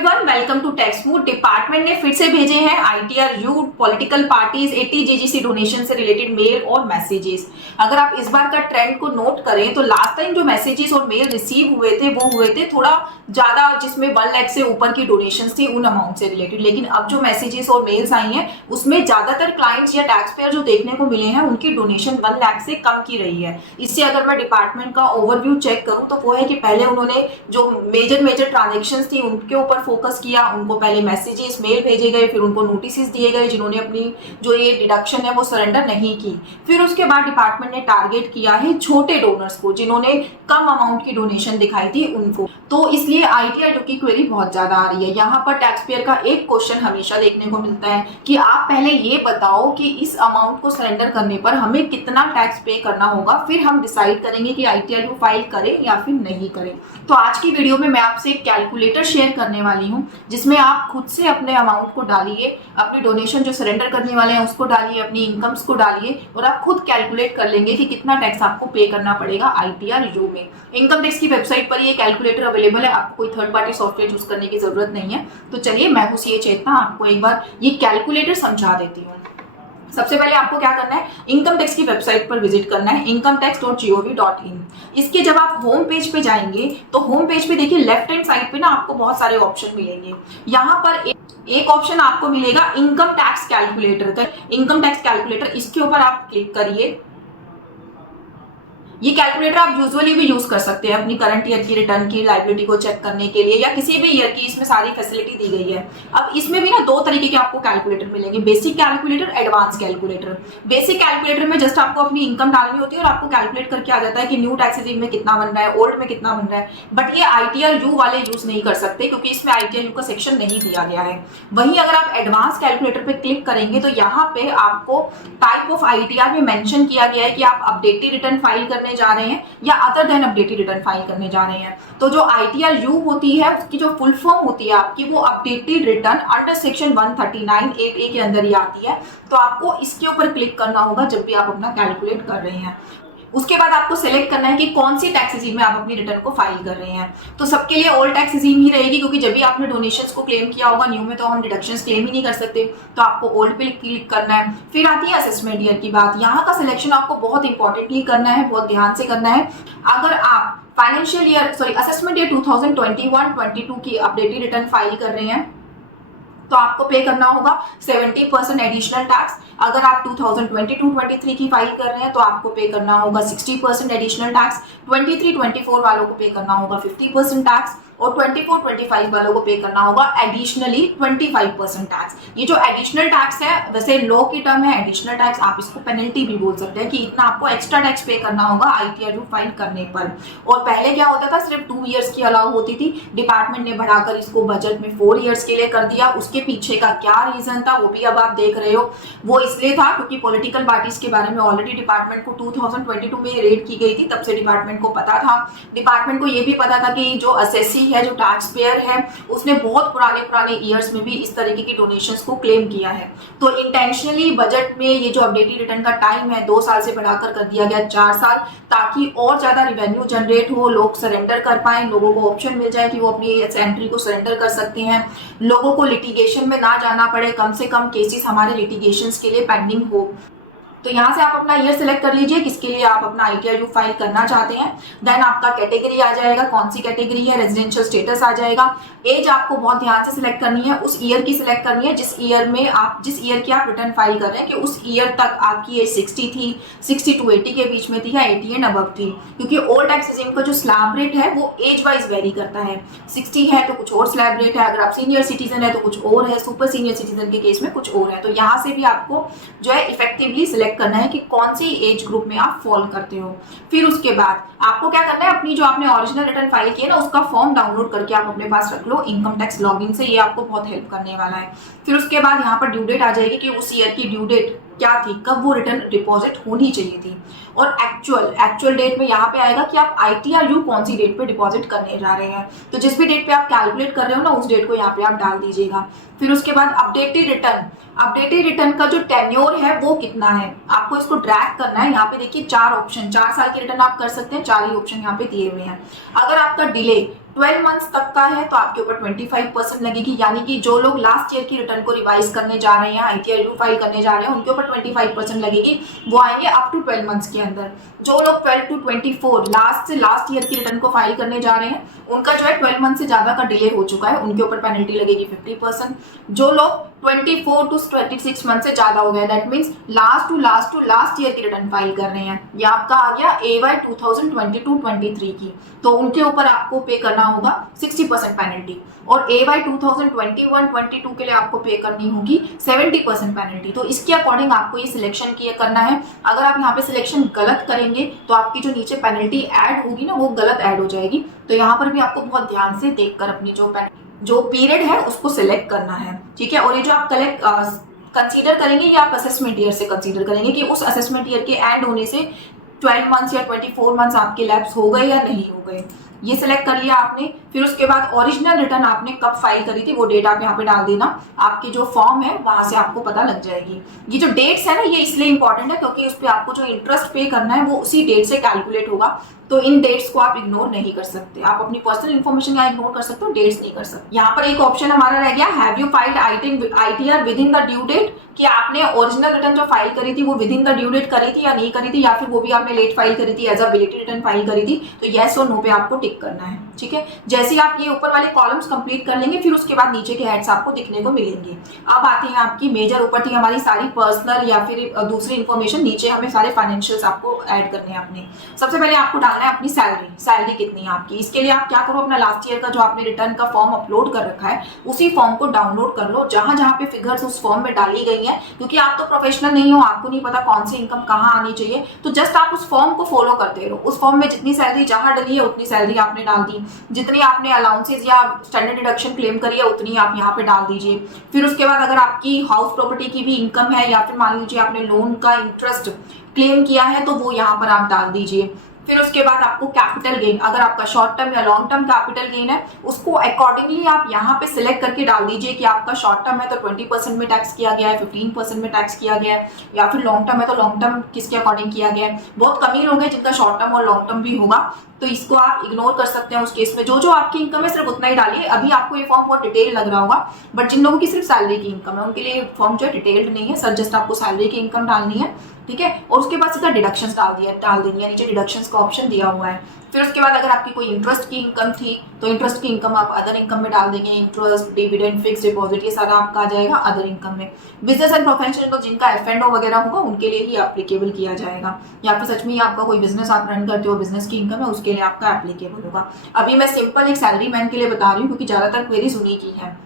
Everyone, welcome to textbook. Department ने फिर से भेजे हैं ITR U political parties 80 GGC donation से रिलेटेड मेल और मैसेजेस। अगर आप इस बार का ट्रेंड को नोट करें तो लास्ट टाइम जो मैसेजेस और मेल रिसीव हुए थे वो हुए थे थोड़ा ज्यादा, जिसमें 1 लाख से ऊपर की डोनेशंस थी उन अमाउंट से रिलेटेड। लेकिन अब जो मैसेजेस और मेल्स आई हैं उसमें ज्यादातर क्लाइंट्स या टैक्स पेयर जो देखने को मिले हैं उनकी डोनेशन 1 लाख से कम की रही है। इससे अगर मैं डिपार्टमेंट का ओवरव्यू चेक करूं तो वो है कि पहले उन्होंने जो मेजर ट्रांजेक्शंस थी उनके ऊपर फोकस किया, उनको पहले मैसेजेस मेल भेजे गए, फिर उनको नोटिस दिए गए जिन्होंने अपनी जो ये डिडक्शन है वो सरेंडर नहीं की। फिर उसके बाद डिपार्टमेंट ने टारगेट किया है छोटे डोनर्स को जिन्होंने कम अमाउंट की डोनेशन दिखाई थी उनको। तो इसलिए आईटीआर की क्वेरी बहुत ज्यादा आ रही है। यहाँ पर टैक्स पेयर का एक क्वेश्चन हमेशा देखने को मिलता है कि आप पहले ये बताओ कि इस अमाउंट को सरेंडर करने पर हमें कितना टैक्स पे करना होगा, फिर हम डिसाइड करेंगे कि आईटीआर फाइल करें या फिर नहीं करें। तो आज की वीडियो में मैं आपसे एक कैलकुलेटर शेयर करने वाली हूँ जिसमें आप खुद से अपने अमाउंट को डालिए, अपनी डोनेशन जो सरेंडर करने वाले हैं उसको डालिए, अपनी इनकम्स को डालिए और आप खुद कैलकुलेट कर लेंगे कि कितना टैक्स आपको पे करना पड़ेगा आईटीआर में। इनकम टैक्स की वेबसाइट पर ये कैलकुलेटर अवेलेबल है, आपको कोई थर्ड पार्टी सॉफ्टवेयर यूज करने की जरूरत नहीं है। तो चलिए मैं हूँ सीए चेतना, आपको एक बार ये कैलकुलेटर समझा देती हूँ। सबसे पहले आपको क्या करना है, इनकम टैक्स की वेबसाइट पर विजिट करना है incometax.gov.in। इसके जब आप होम पेज पे जाएंगे तो होम पेज पे देखिए लेफ्ट हैंड साइड पे ना आपको बहुत सारे ऑप्शन मिलेंगे। यहाँ पर एक ऑप्शन आपको मिलेगा इनकम टैक्स कैलकुलेटर का। इनकम टैक्स कैलकुलेटर, इसके ऊपर आप क्लिक करिए। ये कैलकुलेटर आप यूजुअली भी यूज कर सकते हैं अपनी करंट ईयर की रिटर्न की लायबिलिटी को चेक करने के लिए या किसी भी ईयर की, इसमें सारी फैसिलिटी दी गई है। अब इसमें भी ना 2 तरीके के आपको कैलकुलेटर मिलेंगे, basic calculator, advance calculator. Basic calculator में जस्ट आपको अपनी इनकम डालनी होती है और आपको कैलकुलेट करके आ जाता है कि न्यू टैक्स रेजिम में कितना बन रहा है, ओल्ड में कितना बन रहा है। बट ये आईटीआर यू वाले यूज नहीं कर सकते क्योंकि इसमें आईटीआर यू का सेक्शन नहीं दिया गया है। वहीं अगर आप एडवांस कैलकुलेटर पे क्लिक करेंगे तो यहाँ पे आपको टाइप ऑफ आईटीआर में मेंशन किया गया है कि आप अपडेटेड रिटर्न फाइल करने जा रहे हैं या other than updated return file करने जा रहे हैं। तो जो आईटीआर यू होती है उसकी जो फुल फॉर्म होती है आपकी, वो updated return under section 139(8)(a) के अंदर ही आती है। तो आपको इसके ऊपर क्लिक करना होगा जब भी आप अपना कैलकुलेट कर रहे हैं। उसके बाद आपको सेलेक्ट करना है कि कौन सी टैक्स रेजिम में आप अपनी रिटर्न को फाइल कर रहे हैं। तो सबके लिए ओल्ड टैक्स रेजिम ही रहेगी क्योंकि जब भी आपने डोनेशंस को क्लेम किया होगा, न्यू में तो हम डिडक्शंस क्लेम ही नहीं कर सकते, तो आपको ओल्ड पे क्लिक करना है। फिर आती है असेसमेंट ईयर की बात। यहाँ का सिलेक्शन आपको बहुत इंपॉर्टेंटली करना है, बहुत ध्यान से करना है। अगर आप असेसमेंट ईयर 2021-22 की अपडेटेड रिटर्न फाइल कर रहे हैं तो आपको पे करना होगा 70% एडिशनल टैक्स। अगर आप 2022-23 की फाइल कर रहे हैं तो आपको पे करना होगा 60% एडिशनल टैक्स। 23-24 वालों को पे करना होगा 50% टैक्स और 24-25 वालों को पे करना होगा एडिशनली 25% टैक्स। ये जो एडिशनल टैक्स है वैसे लॉ की टर्म है एडिशनल टैक्स, आप इसको पेनल्टी भी बोल सकते हैं कि इतना आपको एक्स्ट्रा टैक्स पे करना होगा आईटीआर फाइल करने पर। और पहले क्या होता था, सिर्फ 2 इयर्स की अलाउ होती थी, डिपार्टमेंट ने बढ़ाकर इसको बजट में 4 इयर्स के लिए कर दिया। उसके पीछे का क्या रीजन था वो भी अब आप देख रहे हो। वो इसलिए था क्योंकि पॉलिटिकल पार्टीज के बारे में ऑलरेडी डिपार्टमेंट को 2022 में रेड की गई थी, तब से डिपार्टमेंट को पता था। डिपार्टमेंट को ये भी पता था कि जो असेसी है, जो टैक्स पेयर है, उसने बहुत पुराने ईयर्स में भी इस तरीके की डोनेशंस को क्लेम किया है। तो इंटेंशनली बजट में ये जो अपडेटेड रिटर्न का टाइम है 2 साल से बढ़ाकर कर दिया गया 4 साल, ताकि और ज्यादा रिवेन्यू जनरेट हो, लोग सरेंडर कर पाए, लोगों को ऑप्शन मिल जाए कि वो अपनी एंट्री को सरेंडर कर सकते हैं, लोगों को लिटिगेशन में ना जाना पड़े, कम से कम केसेस हमारे लिटिगेशंस के लिए पेंडिंग हो। तो यहाँ से आप अपना ईयर सिलेक्ट कर लीजिए किसके लिए आप अपना आईटीआर फाइल करना चाहते हैं। देन आपका कैटेगरी आ जाएगा, कौन सी कैटेगरी है, रेजिडेंशियल स्टेटस आ जाएगा। एज आपको बहुत ध्यान से सिलेक्ट करनी है, उस ईयर की सिलेक्ट करनी है जिस ईयर की आप रिटर्न फाइल कर रहे हैं कि उस ईयर तक आपकी एज 60 थी, 60 to 80 के बीच में थी या 80 एंड अबव थी। क्योंकि ओल्ड टैक्स रेजिम का जो स्लैब रेट है वो एज वाइज वेरी करता है। 60 है तो कुछ और स्लैब रेट है, अगर आप सीनियर सिटीजन है तो कुछ और है, सुपर सीनियर सिटीजन के केस में कुछ और है। तो यहाँ से भी आपको जो है इफेक्टिवली सिलेक्ट करना है कि कौन सी एज ग्रुप में आप फॉल करते हो। फिर उसके बाद आपको क्या करना है, अपनी जो आपने ओरिजिनल रिटर्न फाइल किया ना उसका फॉर्म डाउनलोड करके आप अपने पास रख लो इनकम टैक्स लॉगिन से, ये आपको बहुत हेल्प करने वाला है। फिर उसके बाद यहाँ पर ड्यू डेट आ जाएगी कि उस ईयर की ड्यू डेट क्या थी, कब वो रिटर्न डिपॉजिट होनी चाहिए थी। और एक्चुअल डेट में यहाँ पे आएगा कि आप आईटीआर कौन सी डेट पे डिपॉजिट करने जा रहे हैं। तो जिस भी डेट पे आप कैलकुलेट कर रहे हो ना उस डेट को यहाँ पे आप डाल दीजिएगा। फिर उसके बाद अपडेटेड रिटर्न का जो टेन्योर है वो कितना है, आपको इसको ड्रैग करना है। यहाँ पे देखिए 4 ऑप्शन, 4 साल की रिटर्न आप कर सकते हैं, 4 ही ऑप्शन यहाँ पे दिए हुए हैं। अगर आपका डिले 12 मंथ्स तक का है तो आपके ऊपर 25% लगेगी, यानी कि जो लोग लास्ट ईयर की रिटर्न को रिवाइज करने जा रहे हैं, ITR फाइल करने जा रहे हैं, उनके ऊपर 25% लगेगी, वो आएंगे अप टू 12 मंथ्स के अंदर। जो लोग 12 to 24 लास्ट से लास्ट ईयर की रिटर्न को फाइल करने जा रहे हैं, उनका जो है 12 मंथ से ज्यादा का डिले हो चुका है, उनके ऊपर पेनल्टी लगेगी 50%। जो लोग 24 to 26 मंथ से ज्यादा हो गया, that means last to last year की रिटर्न फाइल कर रहे हैं, ये आपका आ गया AY 2022-23 की, तो उनके ऊपर आपको पे करना होगा 60% पेनल्टी, और AY 2021-22 के लिए आपको पे करनी होगी 70% पेनल्टी। तो इसके अकॉर्डिंग आपको ये सिलेक्शन किया करना है। अगर आप यहाँ पे सिलेक्शन गलत करेंगे तो आपकी जो नीचे पेनल्टी ऐड होगी ना, वो गलत ऐड हो जाएगी। तो यहाँ पर भी आपको बहुत ध्यान से देखकर अपनी जो पीरियड है उसको सिलेक्ट करना है, ठीक है। और ये जो आप कंसीडर करेंगे, ये आप असेसमेंट ईयर से कंसीडर करेंगे कि उस असेसमेंट ईयर के एंड होने से 12 मंथ्स या 24 मंथ्स आपके लैप्स हो गए या नहीं हो गए, ये सिलेक्ट कर लिया आपने। फिर उसके बाद ओरिजिनल रिटर्न आपने कब फाइल करी थी वो डेट आप यहाँ पे डाल देना, आपकी जो फॉर्म है वहां से आपको पता लग जाएगी। ये जो डेट्स है ना, ये इसलिए इंपॉर्टेंट है क्योंकि उस पर आपको जो इंटरेस्ट पे करना है वो उसी डेट से कैलकुलेट होगा, तो इन डेट्स को आप इग्नोर नहीं कर सकते। आप अपनी पर्सनल इन्फॉर्मेशन यहाँ इग्नोर कर सकते हो, डेट्स नहीं कर सकते। यहाँ पर एक ऑप्शन हमारा रह गया, have you filed ITR within the due date, कि आपने ओरिजिनल रिटर्न जो फाइल करी थी वो within the due date करी थी या नहीं करी थी, या फिर वो भी आपने लेट फाइल करी थी, as a belated return file करी थी। तो येस और नो पे आपको टिक करना है, ठीक है। जैसे आप ये ऊपर वाले कॉलम्स कंप्लीट कर लेंगे, फिर उसके बाद नीचे के हेड्स आपको दिखने को मिलेंगे। अब आती है आपकी मेजर, ऊपर थी हमारी सारी पर्सनल या फिर दूसरी इन्फॉर्मेशन, नीचे हमें सारे फाइनेंशियल्स आपको ऐड करने हैं अपने। सबसे पहले आपको डालना है अपनी सैलरी कितनी है आपकी। इसके लिए आप क्या करो, अपना लास्ट ईयर का जो आपने रिटर्न का फॉर्म अपलोड कर रखा है उसी फॉर्म को डाउनलोड कर लो, जहां जहां पे फिगर्स उस फॉर्म में डाली गई है, क्योंकि आप तो प्रोफेशनल नहीं हो, आपको नहीं पता कौन सी इनकम कहाँ आनी चाहिए, तो जस्ट आप उस फॉर्म को फॉलो करते रहो। उस फॉर्म में जितनी सैलरी जहां डली है उतनी सैलरी आपने डाल दी, जितनी आपने अलाउंसेज या स्टैंडर्ड डिडक्शन क्लेम करी है उतनी आप यहाँ पे डाल दीजिए। फिर उसके बाद अगर आपकी हाउस प्रॉपर्टी की भी इनकम है, या फिर मान लीजिए आपने लोन का इंटरेस्ट क्लेम किया है, तो वो यहाँ पर आप डाल दीजिए। फिर उसके बाद आपको कैपिटल गेन, अगर आपका शॉर्ट टर्म या लॉन्ग टर्म कैपिटल गेन है, उसको अकॉर्डिंगली आप यहाँ पे सिलेक्ट करके डाल दीजिए कि आपका शॉर्ट टर्म है तो 20% में टैक्स किया गया है, 15% में टैक्स किया गया है, या फिर लॉन्ग टर्म है तो लॉन्ग टर्म किसके अकॉर्डिंग किया गया है। बहुत कम ही लोग हैं जिनका शॉर्ट टर्म और लॉन्ग टर्म भी होगा, तो इसको आप इग्नोर कर सकते हैं। उस केस में जो आपकी इनकम है सिर्फ उतना ही डालिए। अभी आपको ये फॉर्म बहुत डिटेल लग रहा होगा, बट जिन लोगों की सिर्फ सैलरी की इनकम है उनके लिए फॉर्म जो है डिटेल्ड नहीं है सर, जस्ट आपको सैलरी की इनकम डालनी है, ठीक है। और उसके बाद सीधा डिडक्शंस डाल देंगे, नीचे डिडक्शंस का ऑप्शन दिया हुआ है। फिर उसके बाद अगर आपकी कोई इंटरेस्ट की इनकम थी तो इंटरेस्ट की इनकम आप अदर इनकम में डाल देंगे, इंटरेस्ट, डिविडेंड, फिक्स डिपॉजिट, ये सारा आपका आ जाएगा अदर इनकम में। बिजनेस एंड प्रोफेशनल, तो जिनका F&O वगैरह होगा उनके लिए ही एप्लीकेबल किया जाएगा, या फिर सच में ही आपका कोई बिजनेस आप रन करते हो, बिजनेस की इनकम है, उसके लिए आपका एप्लीकेबल होगा। अभी मैं सिंपल एक सैलरी मैन के लिए बता रही हूँ क्योंकि ज्यादातर क्वेरीज उन्हीं की है।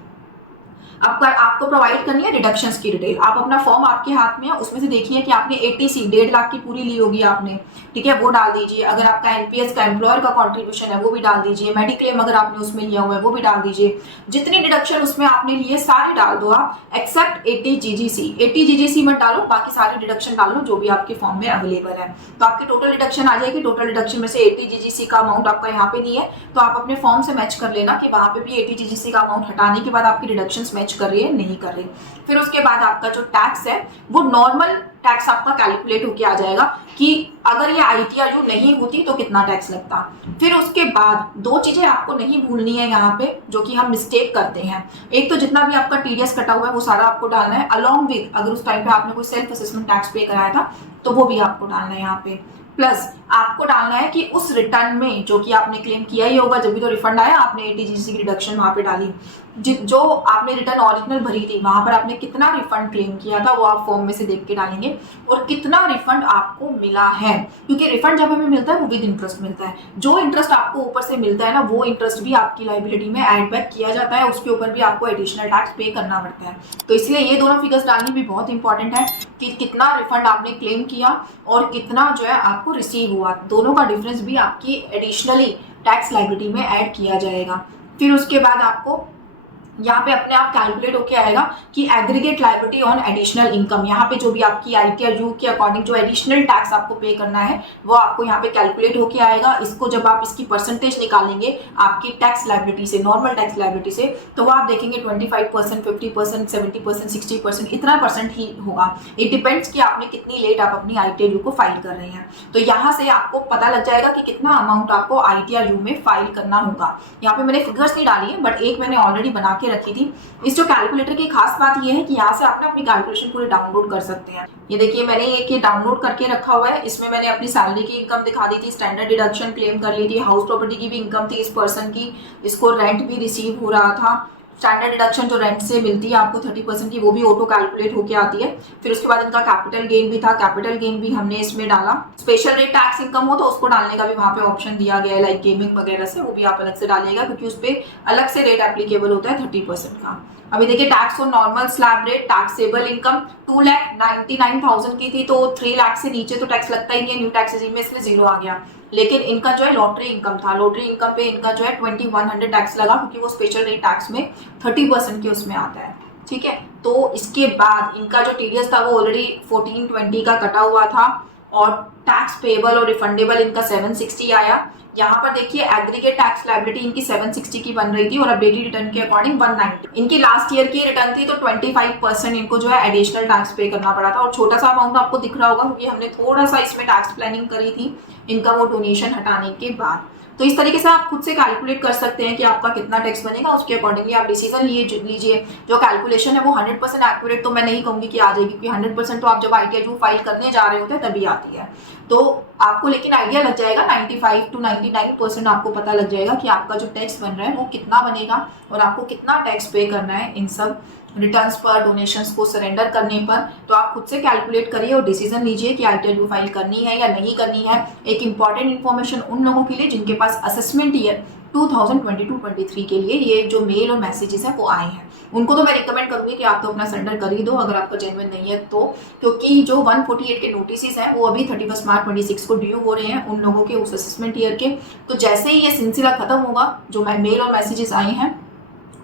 आपको प्रोवाइड करनी है डिडक्शंस की डिटेल। आप अपना फॉर्म आपके हाथ में है, उसमें से देखिए कि आपने 80C 1.5 लाख की पूरी ली होगी आपने, ठीक है, वो डाल दीजिए। अगर आपका NPS का एम्प्लॉयर का कंट्रीब्यूशन है वो भी डाल दीजिए, मेडिक्लेम अगर आपने उसमें लिया हुआ है वो भी डाल दीजिए। जितनी डिडक्शन उसमें आपने लिए सारे डाल दो आप, एक्सेप्ट 80GGC। 80GGC मत डालो, बाकी सारे डिडक्शन डाल लो जो भी आपके फॉर्म में अवेलेबल है, तो आपकी टोटल डिडक्शन आ जाएगी। टोटल डिडक्शन में से 80GGC का अमाउंट आपका यहाँ पे नहीं है, तो आप अपने फॉर्म से मैच कर लेना कि वहां पे भी 80GGC का अमाउंट हटाने के बाद आपकी डिडक्शन मैच कर रही है नहीं कर रही। फिर उसके बाद आपका जो टैक्स है वो नॉर्मल टैक्स आपका कैलकुलेट होके आ जाएगा कि अगर ये ITR नहीं होती तो कितना टैक्स लगता। फिर उसके बाद दो चीजें आपको नहीं भूलनी है यहाँ पे जो कि हम मिस्टेक करते हैं। एक तो जितना भी आपका TDS कटा हुआ है वो सारा आपको डालना है, अलॉन्ग विद अगर उस टाइम पे आपने कोई सेल्फ असेसमेंट टैक्स पे कराया था तो वो भी आपको डालना है यहाँ पे। प्लस आपको डालना है कि उस रिटर्न में जो कि आपने क्लेम किया ही होगा, जब भी तो रिफंड आया आपने 80GGC की रिडक्शन वहां पे डाली, जो आपने रिटर्न ओरिजिनल भरी थी वहां पर आपने कितना रिफंड क्लेम किया था वो आप फॉर्म में से देख के डालेंगे, और कितना रिफंड आपको मिला है, क्योंकि रिफंड जब हमें मिलता है वो विद इंटरेस्ट मिलता है। जो इंटरेस्ट आपको ऊपर से मिलता है ना वो इंटरेस्ट भी आपकी लायबिलिटी में एड बैक किया जाता है, उसके ऊपर भी आपको एडिशनल टैक्स पे करना पड़ता है। तो इसलिए ये दोनों फिगर्स डालनी भी बहुत इंपॉर्टेंट है कि कितना रिफंड आपने क्लेम किया और कितना जो है आपको रिसीव हुआ, दोनों का डिफरेंस भी आपकी एडिशनली टैक्स लायबिलिटी में ऐड किया जाएगा। फिर उसके बाद आपको यहाँ पे अपने आप कैलकुलेट होके आएगा कि aggregate liability on additional income, यहाँ पे जो भी आपकी आईटीआर यू के अकॉर्डिंग जो एडिशनल टैक्स आपको पे करना है वो आपको यहाँ पे कैलकुलेट होके आएगा। इसको जब आप इसकी परसेंटेज निकालेंगे आपकी टैक्स लायबिलिटी से, नॉर्मल टैक्स लायबिलिटी से, तो वो आप देखेंगे 25%, 50%, 70%, 60%, इतना परसेंट ही होगा। इट डिपेंड्स कि आपने कितनी लेट आप अपनी आईटीआर यू को फाइल कर रहे हैं। तो यहाँ से आपको पता लग जाएगा कि कितना अमाउंट आपको आईटीआर यू में फाइल करना होगा। यहाँ पे मैंने फिगर्स नहीं डाली है, बट एक मैंने ऑलरेडी बना रखी थी। इस जो कैलकुलेटर की खास बात ये है कि यहाँ से आप ना अपनी कैलकुलेशन पूरी डाउनलोड कर सकते हैं। ये देखिए मैंने ये डाउनलोड करके रखा हुआ है। इसमें मैंने अपनी सैलरी की इनकम दिखा दी थी, स्टैंडर्ड डिडक्शन क्लेम कर ली थी, हाउस प्रॉपर्टी की भी इनकम थी इस पर्सन की, इसको रेंट भी रिसीव हो रहा था, स्टैंडर्ड डिडक्शन जो रेंट से मिलती है आपको 30% की वो भी ऑटो कैलकुलेट होके आती है। फिर उसके बाद इनका कैपिटल गेन भी था, कैपिटल गेन भी हमने इसमें डाला। स्पेशल रेट टैक्स इनकम हो तो उसको डालने का भी वहां पे ऑप्शन दिया गया है, लाइक गेमिंग वगैरह से, वो भी आप अलग से डालिएगा क्योंकि उस पर अलग से रेट एप्लीकेबल होता है 30% का। अभी देखिए tax on normal slab rate, taxable income 2,99,000 की थी तो 3 लाख से नीचे तो टैक्स लगता ही नहीं है न्यू टैक्स रेजिम में, इसलिए जीरो आ गया। लेकिन इनका जो है लॉटरी इनकम था, लॉटरी इनकम पे इनका जो है 2100 टैक्स लगा क्योंकि वो स्पेशल रेट टैक्स में 30% के उसमें आता है। ठीक है, तो इसके बाद इनका जो टीडीएस था वो ऑलरेडी 1420 का कटा हुआ था और टैक्स पेबल और रिफंडेबल इनका 760 आया। यहाँ पर देखिए एग्रीगेट टैक्स लायबिलिटी इनकी 760 की बन रही थी और अपडेटेड रिटर्न के अकॉर्डिंग 190। इनकी लास्ट ईयर की रिटर्न थी तो 25% इनको जो है एडिशनल टैक्स पे करना पड़ा था और छोटा सा अमाउंट आपको दिख रहा होगा क्योंकि हमने थोड़ा सा इसमें टैक्स प्लानिंग करी थी इनकम और डोनेशन हटाने के बाद। तो इस तरीके से आप खुद से कैलकुलेट कर सकते हैं कि आपका कितना टैक्स बनेगा, उसके अकॉर्डिंगली आप डिसीजन लीजिए। जो कैलकुलेशन है वो 100% एक्यूरेट तो मैं नहीं कहूंगी कि आ जाएगी क्योंकि 100% तो आप जब आईटीआर यू फाइल करने जा रहे होते हैं तभी आती है। तो आपको लेकिन आइडिया लग जाएगा, 95 to 99% आपको पता लग जाएगा कि आपका जो टैक्स बन रहा है वो कितना बनेगा और आपको कितना टैक्स पे करना है इन सब रिटर्न्स पर, डोनेशंस को सरेंडर करने पर। तो आप खुद से कैलकुलेट करिए और डिसीजन लीजिए कि आईटीआर यू फाइल करनी है या नहीं करनी है। एक इंपॉर्टेंट इन्फॉर्मेशन उन लोगों के लिए जिनके पास असेसमेंट ईयर 2022-23 के लिए ये जो मेल और मैसेजेस हैं वो आए हैं, उनको तो मैं रिकमेंड करूंगी कि आप तो अपना सरेंडर कर ही दो अगर आपका जेन्युइन नहीं है तो, क्योंकि जो 148 के नोटिस हैं वो अभी 31 मार्च 26 को ड्यू हो रहे हैं उन लोगों के उस असेसमेंट ईयर के। तो जैसे ही ये सिलसिला खत्म होगा, जो मेल और मैसेजेस आए हैं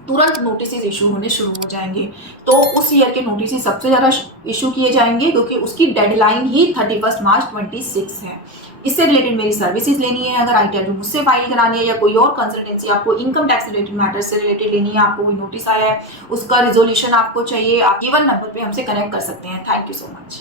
तुरंत नोटिस इशू होने शुरू हो जाएंगे। तो उस ईयर के नोटिस सबसे ज़्यादा इशू किए जाएंगे क्योंकि उसकी डेडलाइन ही 31 मार्च 26 है। इससे रिलेटेड मेरी सर्विसेज लेनी है, अगर आईटीआर यू मुझसे फाइल करानी है या कोई और कंसल्टेंसी आपको इनकम टैक्स रिलेटेड मैटर से रिलेटेड लेनी है, आपको कोई नोटिस आया है उसका रिजोल्यूशन आपको चाहिए, आप गिवन नंबर पे हमसे कनेक्ट कर सकते हैं। Thank you so much.